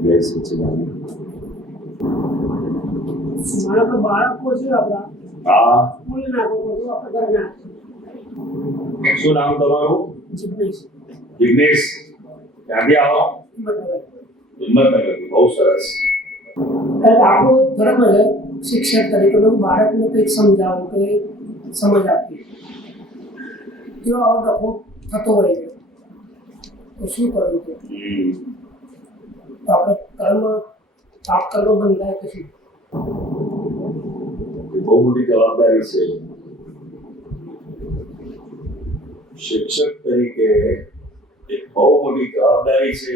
જય સચિદાનંદ મારા તો બાળકો છે હા સ્કૂલ ના બધું આપણે ઘરના શું નામ તમારું? બરાબર બહુ સરસ આપણો ધર્મ છે શિક્ષક તરીકે બાળકને કંઈક સમજાવો કે સમજ આપવી કેવો આવો. ડખો થતો હોય તો શું કરવું આપણે કર્મ પાપ કર્મ બંધાય કે શું એ બહુ મોટી જવાબદારી છે શિક્ષક તરીકે એક બહુ મોટી જવાબદારી છે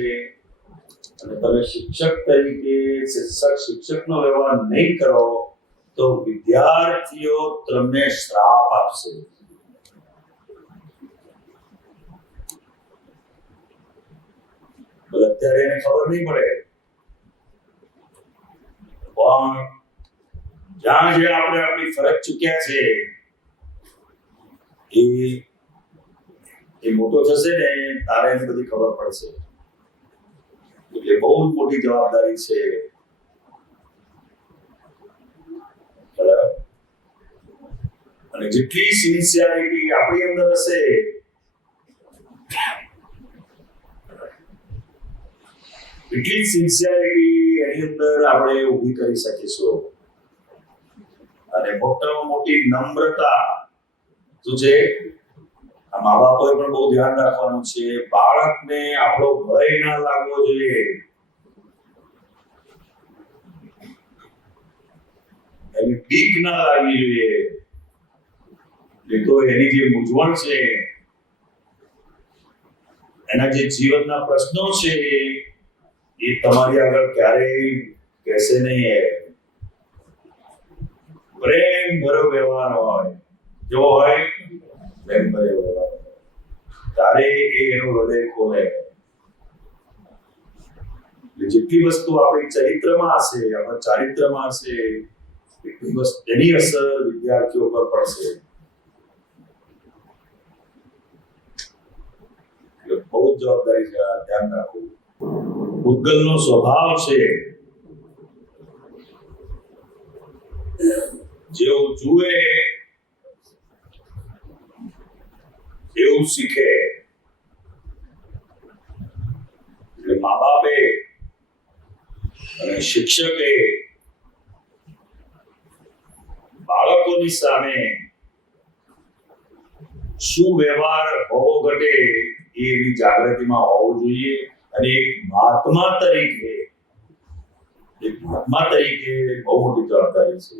અને તમે શિક્ષક તરીકે શિક્ષક શિક્ષકનો વ્યવહાર નહીં કરો તો વિદ્યાર્થીઓ તમને શ્રાપ આપશે ભલે અત્યારે એને ખબર નહીં પડે. પણ જ્યાં જે આપણે આપણી ફરજ ચૂક્યા છે, એ એ મોટો થશે ને, તારે એને બધી ખબર પડશે. એટલે બહુ જ મોટી જવાબદારી છે. અને જેટલી સિન્સિયરિટી આપણી અંદર હશે એટલી સિન્સિયરિટી એની અંદર આપણે ઊભી કરી શકીશું. અને મોટામાં મોટી નમ્રતા શું છે મા બાપોએ પણ બહુ ધ્યાન રાખવાનું છે, બાળકને આપણો ભય ના લાગવો જોઈએ. એની બીક ના લાગવી જોઈએ. એ તો એની જે મૂંઝવણ છે, એના જે જીવનના પ્રશ્નો છે એ તમારી આગળ ક્યારેય કહેશે નહીં પ્રેમ ભરો વ્યવહાર હોય, જો હોય, પ્રેમ ભર્યો વ્યવહાર ત્યારે એ એનું હૃદય ખોલે. જેટલી વસ્તુ આપણી ચરિત્રમાં હશે, આપણા ચારિત્રમાં હશે, એટલી વસ્તુ, એની અસર વિદ્યાર્થીઓ પર પડશે. બહુ જવાબદારી છે ધ્યાન રાખવું. ભૂતગલનો સ્વભાવ છે. જેવું જુએ, એવું શીખે. મા બાપે અને શિક્ષકે બાળકોની સામે શું વ્યવહાર હોવો ઘટે એ એની જાગૃતિમાં હોવું જોઈએ. અને એક મહાત્મા તરીકે, એક મહાત્મા તરીકે બહુ મોટી જવાબદારી છે.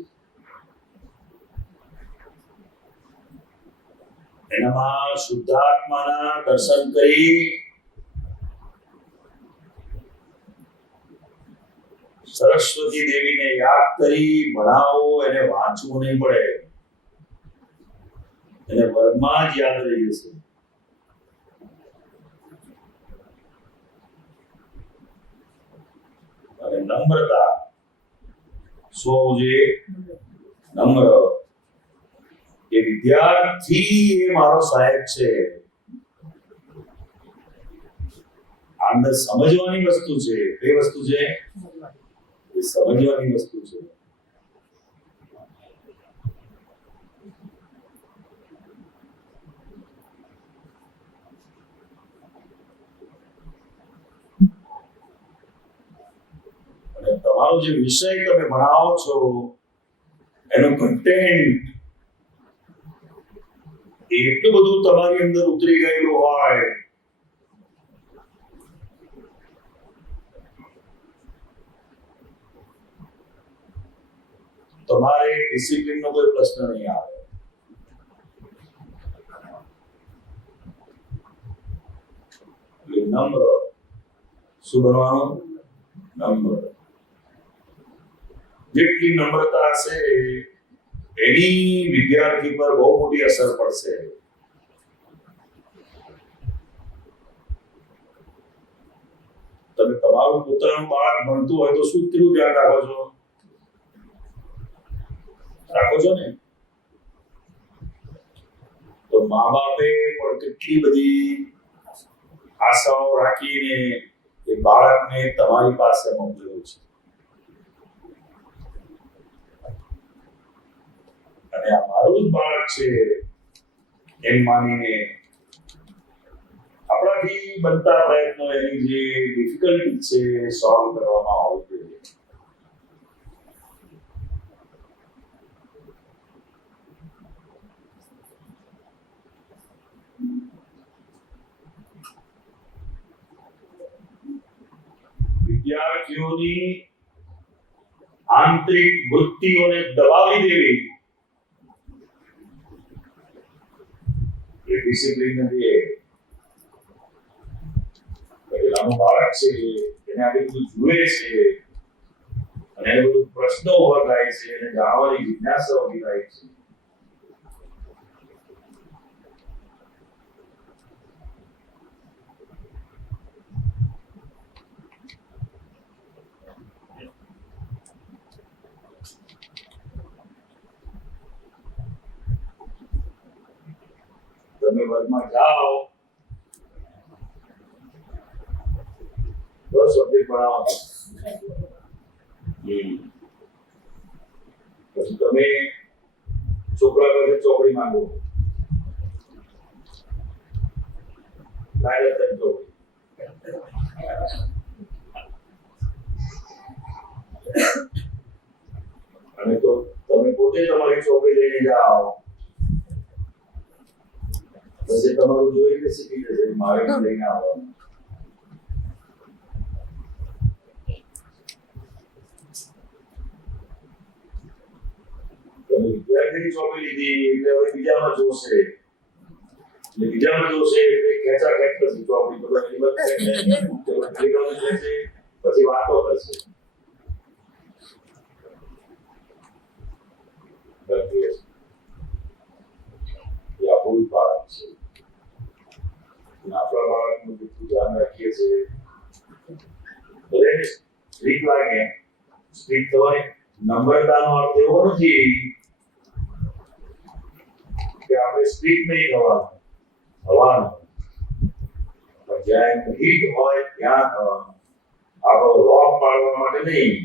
એનામાં શુદ્ધાત્માના દર્શન કરી સરસ્વતી દેવીને યાદ કરી ભણાવો, એને વાંચવું નહીં પડે. એને વર્ગમાં જ યાદ રહી જશે. અને નમ્રતા. શું જે નમ્ર. એ વિદ્યાર્થી એ મારો સાહેબ છે. અંદર સમજવાની વસ્તુ છે. કઈ વસ્તુ છે? એ સમજવાની વસ્તુ છે અને તમારો જે વિષય તમે ભણાવો છો, એનું કન્ટેન્ટ એટલું બધું તમારી અંદર ઉતરી ગયેલું હોય. તમારે ડિસિપ્લિન નો કોઈ પ્રશ્ન નહીં આવે. નમ્ર. શું બનવાનું? નમ્ર. જેટલી નમ્રતા હશે, એની વિદ્યાર્થી પર બહુ મોટી અસર પડશે. તમે તમારું પોતાનું બાળક ભણતું હોય તો શું કેટલું ધ્યાન રાખો છો. રાખો છો ને? તો મા બાપે પણ કેટલી બધી આશાઓ રાખીને એ બાળકને તમારી પાસે મોકલ્યું છે. અને આ મારું જ બાળક છે. એમ માનીને આપણાથી બનતા પ્રયત્નો એની જે ડિફિકલ્ટી છે સોલ્વ કરવામાં આવવી વિદ્યાર્થીઓની આંતરિક વૃત્તિઓને દબાવી દેવી એ ડિસિપ્લિન નથી એ પેલાનું બાળક છે એને આ બધું જુએ છે અને બધું પ્રશ્નો ઊભા થાય છે અને જાણવાની જિજ્ઞાસા ઊભી થાય છે તમે વર્ગમાં જાઓ. દસ સબ્જેક્ટ ભણાવો. પછી તમે છોકરા પાસે ચોકડી માંગો. અને તો તમે પોતે તમારી ચોપડી લઈને જાઓ. પછી તમારું જોઈને શીખી જશે મારે લઈને આવવાનું તમે વિદ્યાર્થીની ચોપડી લીધી એટલે હવે બીજામાં જોશે એટલે બીજામાં જોશે એટલે ખેંચા ખેંચ કરશે ચોપડી તો એની બસ ખેંચે પછી વાતો કરશે બાકી એ આપણું બાળક છે અને આપણા બાળકનું જેટલું ધ્યાન રાખીએ છીએ બધાને સ્ટ્રીક લાગે સ્ટ્રીક થવાની નમ્રતાનો અર્થ એવો નથી કે આપણે સ્ટ્રીક નહીં થવાનું થવાનું પણ જ્યાં એનું હિત હોય ત્યાં થવાનું આપણો રોક પાડવા માટે નહીં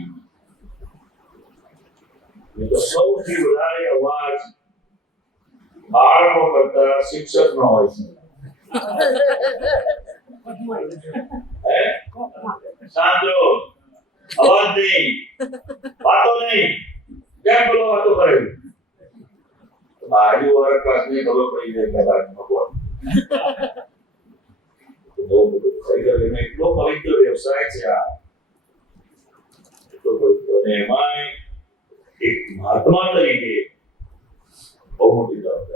નહીં તો સૌથી વધારે અવાજ બાળકો કરતા શિક્ષક નો હોય છે. અવાજ નહીં. વાતો નહીં. કેમ બોલો વાતો કરે? બાજુ વાળા ક્લાસને ખબર પડી જાય કે બાજુ ભગવાન. બહુ બધું ખરેખર એનો એટલો પવિત્ર વ્યવસાય છે આ. એટલો પવિત્ર. અને એમાંય એક મહાત્મા તરીકે બહુ મોટી જવાબદારી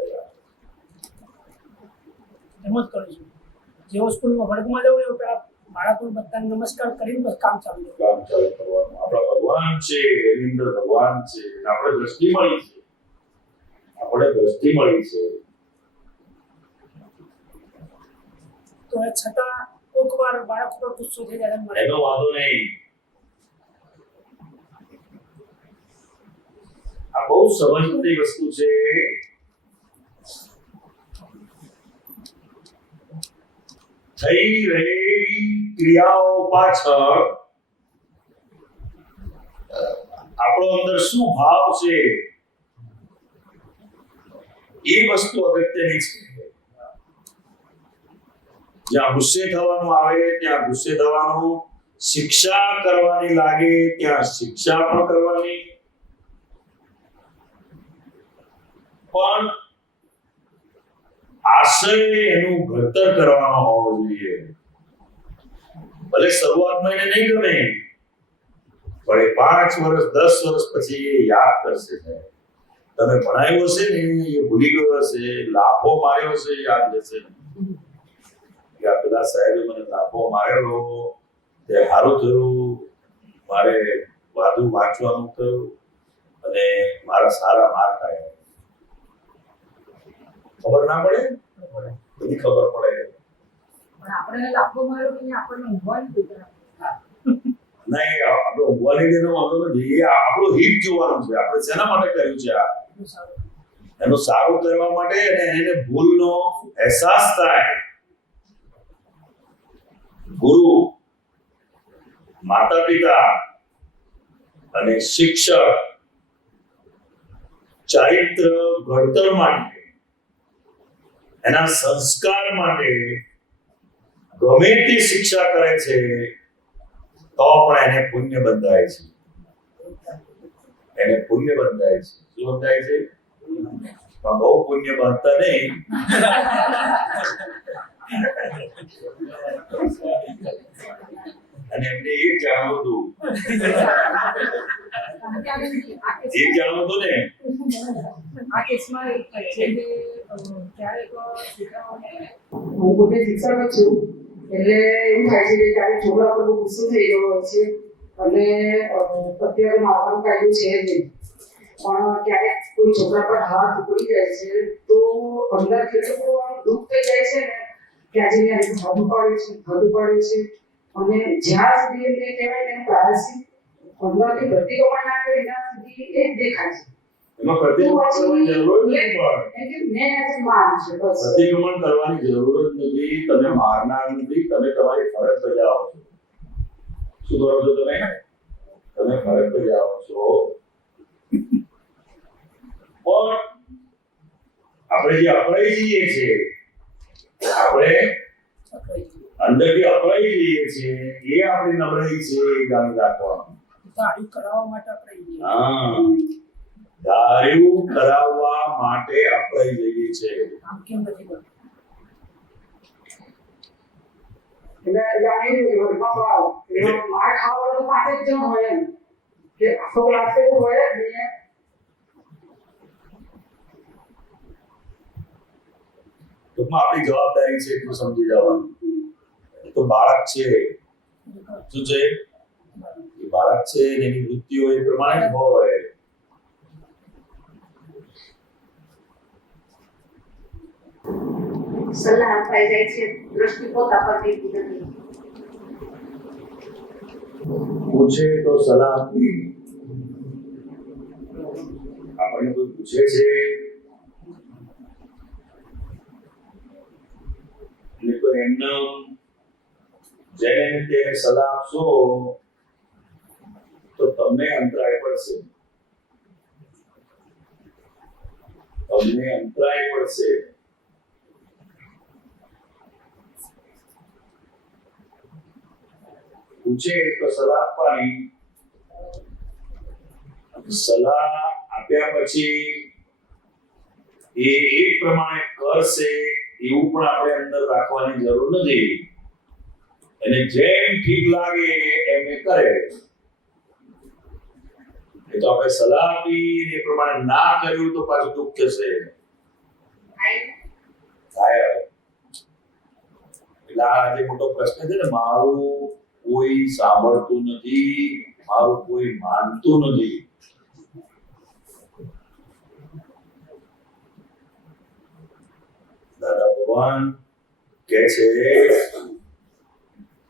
જ કરું છું. જેવો સ્કૂલમાં વર્ગમાં જવું એવું પેલા બાળકો બધાને નમસ્કાર કરીને બસ કામ ચાલુ કામ ચાલુ કરવાનું. આપણા ભગવાન છે એની અંદર ભગવાન છે આપણે દ્રષ્ટિ મળી છે. આપણે દ્રષ્ટિ મળી છે. તો એ છતાં કોઈક વાર બાળકો પર ગુસ્સો થઈ જાય મને એનો વાંધો નહીં. આ બહુ સમજવાની વસ્તુ છે. થઈ રહેલી ક્રિયાઓ પાછળ. આપણો અંદર શું ભાવ છે? એ વસ્તુ અગત્યની છે. જ્યાં ગુસ્સે થવાનું આવે, ત્યાં ગુસ્સે થવાનું. શિક્ષા કરવાની લાગે, ત્યાં શિક્ષા પણ કરવાની. પણ આશય એનું ઘડતર કરવાનો હોવો જોઈએ. ભલે શરૂઆતમાં એને નહીં ગમે, પણ એ પાંચ વર્ષ, દસ વર્ષ પછી એ યાદ કરશે તમે ભણાવ્યો હશે ને, એ ભૂલી ગયો હશે, લાફો માર્યો હશે, યાદ રહેશે. પેલા સાહેબે મને લાફો મારેલો, તે સારું થયું, મારે વધુ વાંચવાનું થયું, અને મારા સારા માર્ક આવ્યા. ખબર ના પડે? બધી ખબર પડે. પણ આપણે લાભો માર્યો કે આપણને ઊંઘવાની નહીં આપણે ઊંઘવાની દેનો વાંધો નથી. એ આપણું હિત જોવાનું છે. આપણે શેના માટે કર્યું છે આ? એનું સારું. કરવા માટે અને એને ભૂલનો અહેસાસ થાય. ગુરુ માતા પિતા અને શિક્ષક ચારિત્ર ઘડતર માટે એના સંસ્કાર માટે ગમે તે શિક્ષા કરે છે તો પણ એને પુણ્ય બંધાય છે. એને પુણ્ય બંધાય છે. શું બંધાય છે? પણ બહુ પુણ્ય બાંધતા નહીં. અને એમને એ જ જાણવું હતું. જાણવું હતું ને? આ કેસમાં એવું છે કે ક્યારેક હું પોતે શિક્ષક છું એટલે એવું થાય છે કે ક્યારેક છોકરા પર ગુસ્સો થઈ ગયો હોય છે અને અત્યારે મારવાનો કાયદો છે નહીં. પણ ક્યારેક કોઈ છોકરા પર હાથ ઉપડી જાય છે તો અંદર કેટલું દુઃખ થઈ જાય છે ને કે આજે મેં આને હદ ઉપાડ્યું છે હદ ઉપાડ્યું છે અને જ્યાં સુધી એમને કહેવાય ને પ્રાયશ્ચિત પ્રતિકો પણ ના કરે ત્યાં સુધી એ જ દેખાય છે. એમાં પ્રતિક્રમણ કરવાની જરૂર નથી કે પ્રતિક્રમણ કરવાની જરૂર જ નથી. તમે મારનાર નથી તમે તમારી ફરજ બજાવો છો. શું કરો છો તમે? તમે ફરજ બજાવો છો. પણ આપણે જે અપડાઈ જઈએ છીએ આપણે અંદરથી અપડાઈ જઈએ છીએ એ આપણી નબળાઈ છે એ જાણી રાખવાનું. તાળી કરાવવા માટે આપણે હા. દારૂ કરાવવા માટે અપડાઈ જઈએ છીએ આમ કેમ નથી બનતું? એટલે જાણી લો પાવ એટલે માર ખાવાનો તો જ હોય એમ. કે આખો ક્લાસ હોય જ નહીં ટૂંકમાં આપણી જવાબદારી છે એટલું સમજી જવાનું. તો બાળક છે. શું છે? એ બાળક છે એની વૃત્તિઓ એ પ્રમાણે જ હોય. સલાહ અપાઈ જાય છે. દ્રષ્ટિ પોતા પર દેતી નથી. પૂછે તો સલાહ. આપવી આપણને કોઈ પૂછે છે? એટલે તો એમને જેને તેને સલાહ આપશો, તો તમને અંતરાય પડશે. તમને અંતરાય પડશે. પૂછે તો સલાહ આપવાની. સલાહ આપ્યા પછી એ એ પ્રમાણે કરશે એવું પણ આપણે અંદર રાખવાની જરૂર નથી. અને જેમ ઠીક લાગે એમ એ કરે. એ તો આપણે સલાહ આપી એ પ્રમાણે ના કર્યું તો પાછું દુઃખ થશે. એટલે મોટો પ્રશ્ન છે ને, મારું કોઈ સાંભળતું નથી, મારું કોઈ માનતું નથી. દાદા ભગવાન કે છે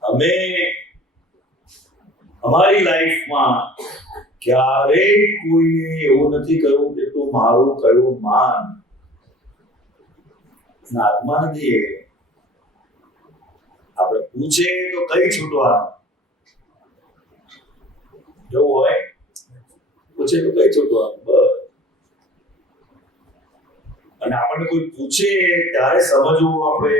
અમે અમારી લાઈફમાં ક્યારેય કોઈને એવું નથી કહ્યું કે તું મારું કયું માન? આત્મા નથી આપણે પૂછે તો કઈ છૂટવાનું. જવું હોય? પૂછે તો કઈ છૂટવાનું, બસ. અને આપણને કોઈ પૂછે ત્યારે સમજવું આપણે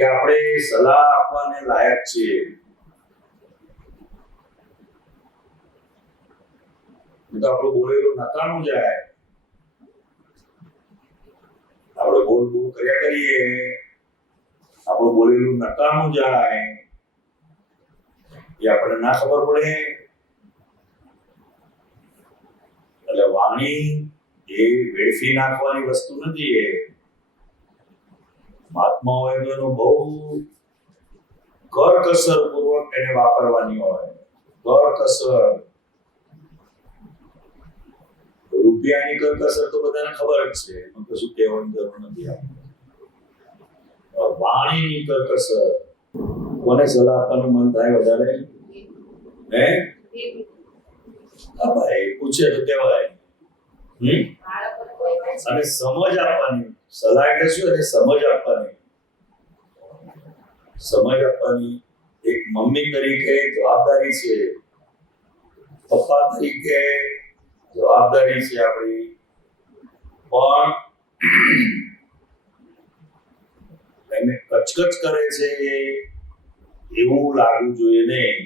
કે આપણે સલાહ આપવાને લાયક છીએ. તો આપણું બોલેલું નકામું જાય. આપણે બોલ બોલ કર્યા કરીએ. આપણું બોલેલું નકામું જાય. એ આપણને ના ખબર પડે. એટલે વાણી એ વેડફી નાખવાની વસ્તુ નથી એ. મહાત્માઓએ તો એનો બહુ કરકસર પૂર્વક એને વાપરવાની હોય. કરકસર. રૂપિયાની કરકસર તો બધાને ખબર જ છે. એમાં કશું કહેવાની જરૂર નથી આપણે. વાણીની કરકસર. કોને સલાહ આપવાનું મન થાય વધારે? હે? હા ભાઈ પૂછે તો કહેવાય. હમ? અને સમજ આપવાની. સલાહ એટલે શું અને સમજ આપવાની. સમજ આપવાની. એક મમ્મી તરીકે જવાબદારી છે. પપ્પા તરીકે જવાબદારી છે આપણી. પણ એને કચકચ કરે છે એવું લાગવું જોઈએ નહીં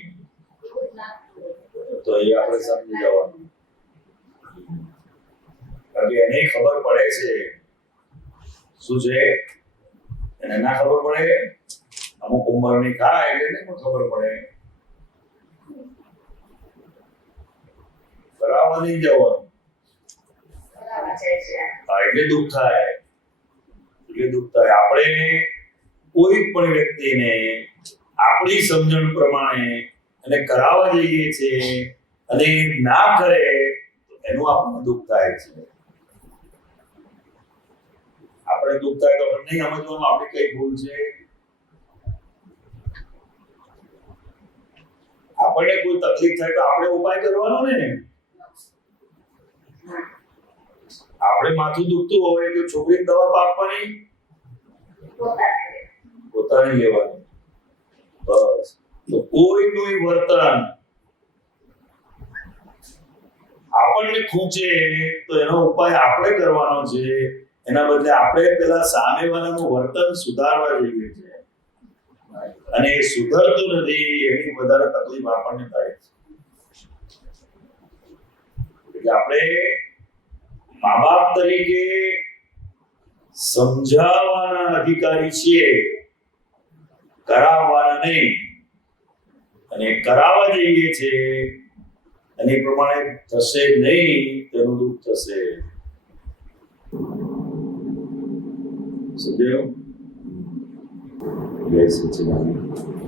તો એ આપણે સમજી જવાનું. કારણ એને ખબર પડે છે. શું છે? એને ના ખબર પડે? અમુક ઉંમરની થાય એટલે પણ ખબર પડે. બરાબર નહીં જવાનું. એટલે દુઃખ થાય. એટલે દુઃખ થાય. આપણે કોઈ પણ વ્યક્તિને આપણી સમજણ પ્રમાણે અને કરાવવા જઈએ છીએ અને ના કરે એનું આપણને દુઃખ થાય છે. આપણે દુઃખ થાય તો આપણે નહીં સમજવામાં આપણી કઈ ભૂલ છે? આપણને કોઈ તકલીફ થાય તો આપણે ઉપાય કરવાનો ને. આપણે માથું દુખતું હોય તો છોકરીને દવા આપવાની પોતાને લેવાની. બસ. તો કોઈનું વર્તન આપણને ખૂંચે તો એનો ઉપાય આપણે કરવાનો છે. એના બદલે આપણે પેલા સામેવાળાનું વર્તન સુધારવા જોઈએ છે. અને એ સુધરતું નથી, એની વધારે તકલીફ આપણને થાય છે. આપણે મા બાપ તરીકે સમજાવવાના અધિકારી છીએ, કરાવવાના નહીં. અને કરાવવા જઈએ છે, અને પ્રમાણે થશે નહીં, તેનું દુઃખ થશે. Msogeo, Yesu, jina lako